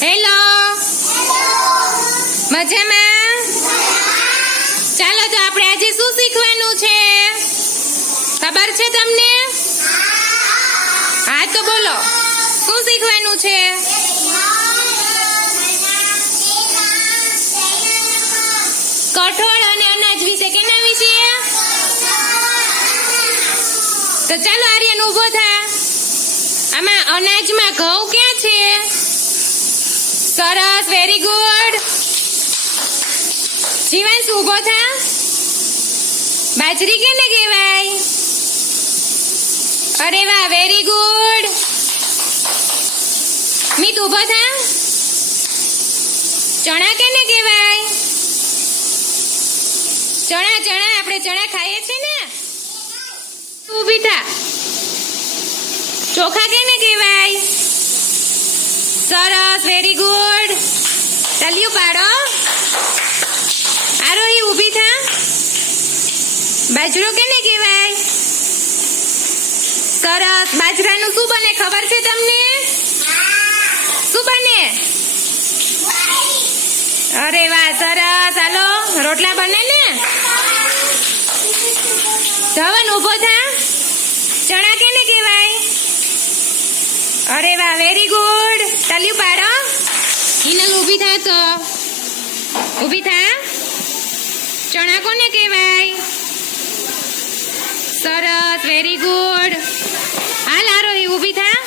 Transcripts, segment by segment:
Hello મજામાં? ચાલો તો આપણે આજે શું શીખવાનું છે? ખબર છે તમને? હા તો બોલો. શું શીખવાનું છે? કઠોળ અને અનાજ વિશે કેના વિશે? તો ચાલો આર્યન ઊભો થા. આમાં અનાજમાં ઘઉં ક્યાં સરસ વેરી ગુડ જીવન ઊભો થા. બાજરી કેને કહેવાય? અરે વાહ વેરી ગુડ મિત, ઊભો થા. ચણા કેને કહેવાય? ચણા ચણા, આપણે ચણા ખાઈએ છીએ ને? ઊભી થા. ચોખા કેને કહેવાય? સરસ વેરી ગુડ ચાલ્યું આરો આરોહી ઊભી થા. બાજરો કેને કહેવાય? સરસ. બાજરાનું શું બને ખબર છે તમને? શું બને? અરે વાહ, સરસ. હાલો, રોટલા બને ને? ધવન ઊભો થા. ચણા કેને કહેવાય? અરે વાહ વેરી ગુડ તલ્યુ પાડો હિનલ ઊભી થા તો. ઊભી થા ચણા કોને કહેવાય. સરસ વેરી ગુડ હાલ આરોહી ઊભી થા.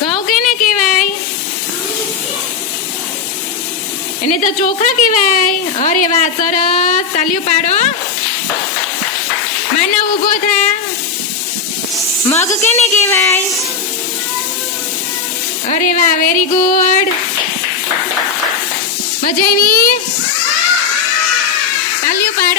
ઘઉં કેને કહેવાય? એને તો ચોખા કહેવાય. અરે વાહ, સરસ. તાલ્યું પાડો. માનવ ઊભો થા. મગ કેને કહેવાય? અરે વાહ વેરી ગુડ મજા આવી પાડો